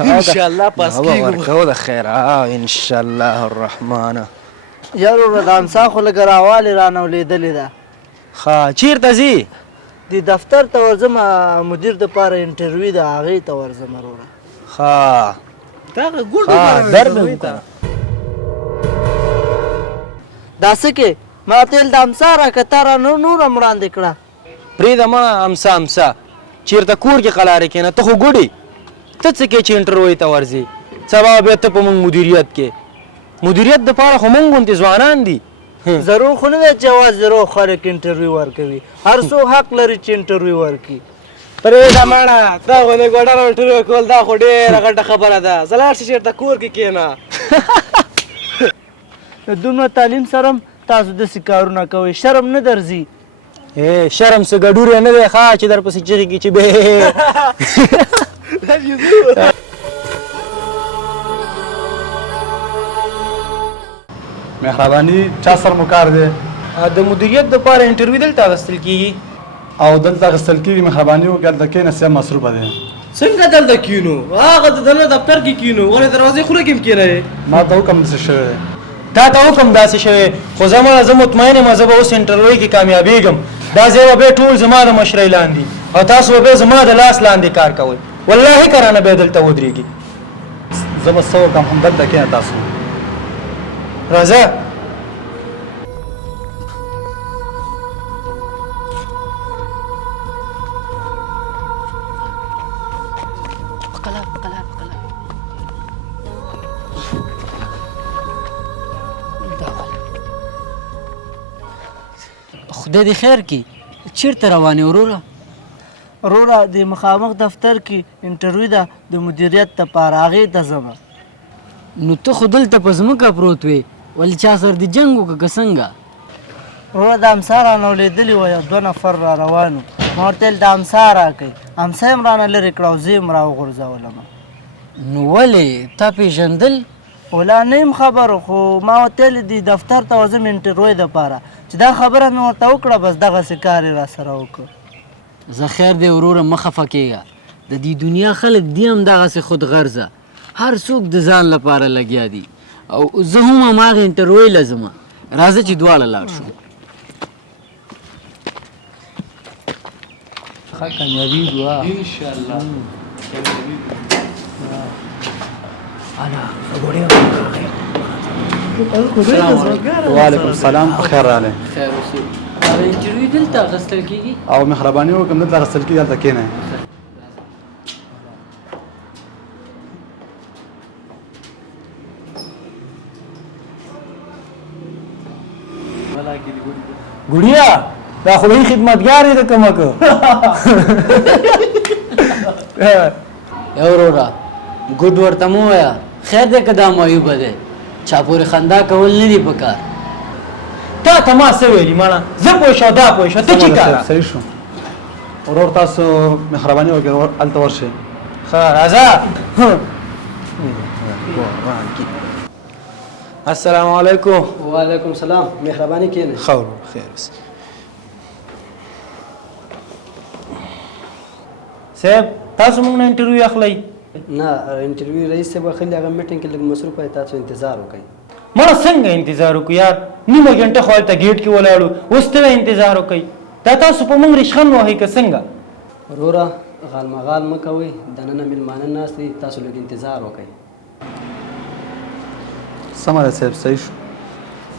انشاءالله پاس کېږو ورکو د خیر انشاءالله الرحمن. یار وروره د امسا خو لږه راوالې رانه ولیدلې ده. ښه چېرته ځې؟ د دفتر ته ورځم مدیر دپاره انټرویو ده هغې ته ورځم وروره. ښه دغه ګوډو درد مې وکړه. دا څه کې ما تېل د امسا راکړه تا را نوره وړاندې کړه. پرېږده مه امسا چېرته کور کې قلارې کښېنه ته خو ګوډې ته څه کې چې انټرویو ته ورځې سبا بیا ته په موږ مدیریت کې مدیریت دپاره خو موږ غوندې ځوانان دي. ضرور خو نه ده چې یوازې روغ خلک انټرویو ورکوي هر څوک حق لري چې انټرویو ورکړي. پرېږده ماړه تا خو د ګوډانو انټرویو کول دا خو ډېره غټه خبره ده زه لاړ شي چېرته کور کې کښېنه. د دومره تعلیم سره هم تاسو داسې کارونه کوئ شرم نه درځي؟ شرم څه ګډوری نه دی ښه چې درپسې چغې کړي چې بې مهرباني چا سره مو کار دی؟ د مدیریت دپاره انټرویو دلته اخیستل کېږي او دلته اخیستل کېږي مهرباني وکړه دلته کښېنه صاحب مصروفه دی. څنګه دلته کښېنو هغه د دننه دفتر کې کښېنو ولې دروازې خوله کې هم کښېنئ. ما ته حکم داسې شوی دی. تا ته حکم داسې شوی خو زه مطمئن یم زه به اوس انټرویو کې کامیابېږم دا ځای به بیا ټول زما د مشرۍ لاندې او تاسو به بیا زما د لاس لاندې کار کوئ والله کرانه بیا دلته ودرېږي. زه به څه وکړم همدلته کښېنه تاسو. راځه خدای دې خیر کړي چېرته روانې وروره؟ وروره د مخامخ دفتر کې انټرویو ده د مدیریت دپاره هغې ته ځمه. نو ته خو دلته په ځمکه پروت وې ولې چا سره دې جنګ وکړه که څنګه؟ وروره د امسا رانه ولیدلي وه یو 2 نفر را روان وو ما ورته ویل د امسا راکئ امسا یې هم رانه لرې کړه او زه یې هم راوغورځولم. نو ولې تا پېژندل؟ ولا نه یم خبرو خو ما ورته ویلې د دفتر ته ورځم انټرویو دپاره چې دا خبره مې ورته وکړه بس دغسې کار یې را سره وکړ. زه خیر دی وروره مه خفه کېږه د دې دنیا خلک دي هم دغسې خود غرضه هر څوک د ځان لپاره لګیا دي او زه هم هماغې انټرویو له ځمه راځه چې دواړه لاړ شو. ښه کامیابېږو انشاءالله. وعلیکم السلام په خیر راغلی. خیر اوسې دا انټرویو دلته اخیستل کېږي او مهرباني وکړم دلته اخیستل کېږي هلته کښېنئ. ګوډیا دا خو به خدمتګار یې د کمکه. یا وروره ګوډ ورته مه وایه خیر دی که دا معیوبه دی چا پورې خندا کول نه دي پکار. تا ته ما څه ویلي ماړه زه پوه شو دا پوه شو ته چې کاره صحیح شو. ورور تاسو مهرباني وکړئ هلته ورشئ. ښه راځه. السلام علیکم. وعلیکم السلام مهرباني کښېنئ. ښه ورور خیر اوسې. صاحب تاسو موږ نه انټرویو اخلئ؟ نه انټرویو رئیس صاحب اخلي هغه میټینګ کې لږ مصروف دی تاسو انتظار وکړئ. مړه څنګه انتظار وکړو یار نیمه ګنټه خو هلته ګیټ کې ولاړو اوس ته انتظار وکئ دا تاسو په موږ ریشخند وهئ که څنګه؟ وروره غالمغال مه کوئ دننه مېلمانه ناست دي تاسو لږ انتظار وکئ. سمه ده صاحب صحیح شو.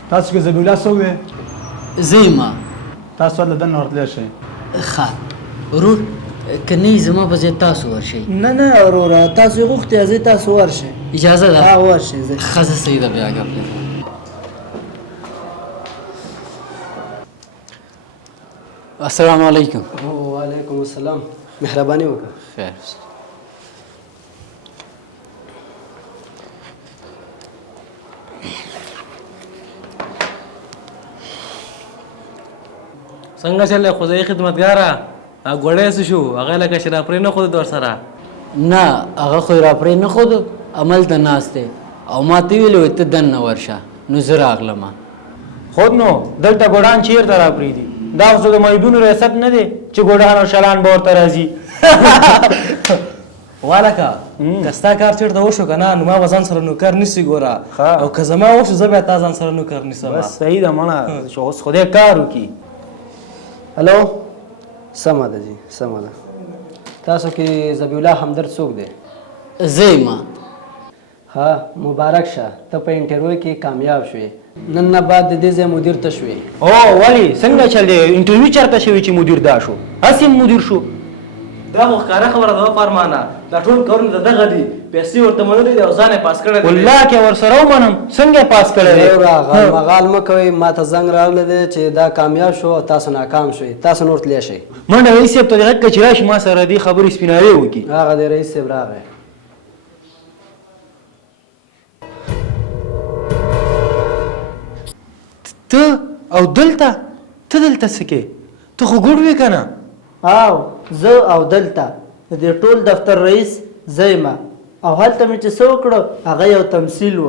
تاسو که ذبیح الله څوک دی؟ زه یم. تاسو هلته دننه ورتلی شئ. ښه ورور که نه یې زما په ځای تاسو ورشئ. نه نه وروره تاسو یې غوښتې زه تاسو ورشئ. اجازه ده؟ ورشئ. ښه زه صحیح ده بیا ګپ دی. السلام علیکم. وعلیکم السلام مهرباني وکړه. خیر څنګه چلې خدای خدمتګاره ګوړی څه شو هغه لکه چې راپرې نه ښودو ورسره؟ نه هغه خو یې راپرې نه ښودو عمل ته ناست دی او ما ته ویلې وې ته دننه ورشه نو زه راغلمه. خود نو دلته ګوډان چېرته راپرېږدي دا خو د معیوبینو ریاست نه دی چې ګوډان او شلان به ورته راځي. والکه که ستا کار چېرته وشو که نه نو ما به ځان سره نوکر نیسي ګوره ښه. او که زما وشو زه بیا تا ځان سره نوکر نیسم بس صحیح ده مړه چې اوس خدای کار وکړي. هلو سمه ده جی سمه ده. تاسو کې ذبیح الله همدرد څوک دی؟ زیما ها مبارک شه ته په انټرویو کې کامیاب شوې. نن نه بعد د دې ځای مدیر ته شوې. او ولې څنګه چل دی انټرویو چېرته شوي چې مدیر دا شو هسې مدیر شو؟ دا خو ښکاره خبره ده فرمانه دا ټول کارونه د دغه دي پیسې ورته منلې دي او ځان یې پاس کړی دی. والله که ورسره ومنم څنګه پاس کړی دی؟ غال مغال مه کوئ ما ته زنګ راغلی دی چې دا کامیاب شو او تاسو ناکام شوئ. تاسو نور تلی شئ. منډه رئیس صاحب ته دې غږ کړه چې راشي ما سره دې خبرې سپیناوی وکړي. هغه دی رئیس صاحب راغی. ته او دلته ته دلته څه کې؟ ته خو ګوډ وې که نه؟ او زه او دلته د دې ټول دفتر رئیس زیما او هلته مې چې څه وکړه هغه یو تمثیل و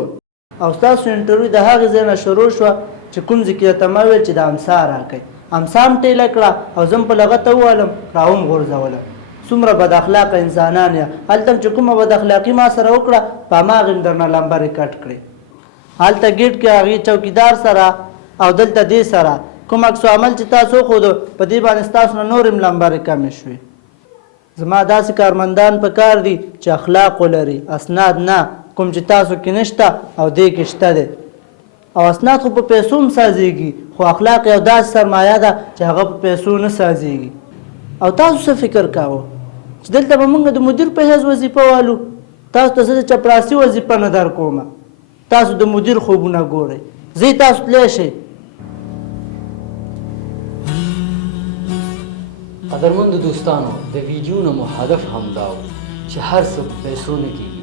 او ستاسو انټرویو د هغې ځای نه شروع شوه چې کوم ځای کې ته ما ویل چې د امسا راکئ. امسا هم ټیله کړه او زه هم په لغته ووالم راهم غورځولم. څومره بد اخلاقه انسانان یا هلته چې کومه بد اخلاقي ما سره وکړه په هماغې هم درنه لمبرې کټ کړې. هلته ګیټ کې هغې چوکیدار سره او دلته دې سره کوم عکس عمل چې تاسو وښودو په دې باندې ستاسو نه نور هم لمبرې کمې شوې. زما داسې کارمندان په کار دي چې اخلاق ولري اسناد نه کوم چې تاسو کې نشته او دې کې شته دی او اسناد خو په پیسو هم سازېږي خو اخلاق یو داسې سرمایه ده چې هغه په پیسو نه سازېږي. او تاسو څه فکر کاوه چې دلته به موږ د مدیر په حیث وظیفه والو؟ تاسو ته زه د چپړاسي وظیفه نه در کومه. تاسو د مدیر خوبونه ګورئ. زه تاسو تلی شئ. قدرمند دوستانو د ویډیو نه مو هدف همدا و چې هر څه په پیسو نه کېږي.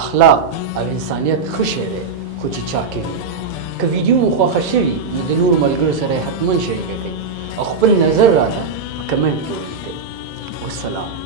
اخلاق او انسانیت ښه شی دی خو چې چا کوي. که ویډیو مو خوښه شوي نو د نورو ملګرو سره یې حتما شریکه کړئ او خپل نظر راته په کمنټ کې ولیکئ. والسلام.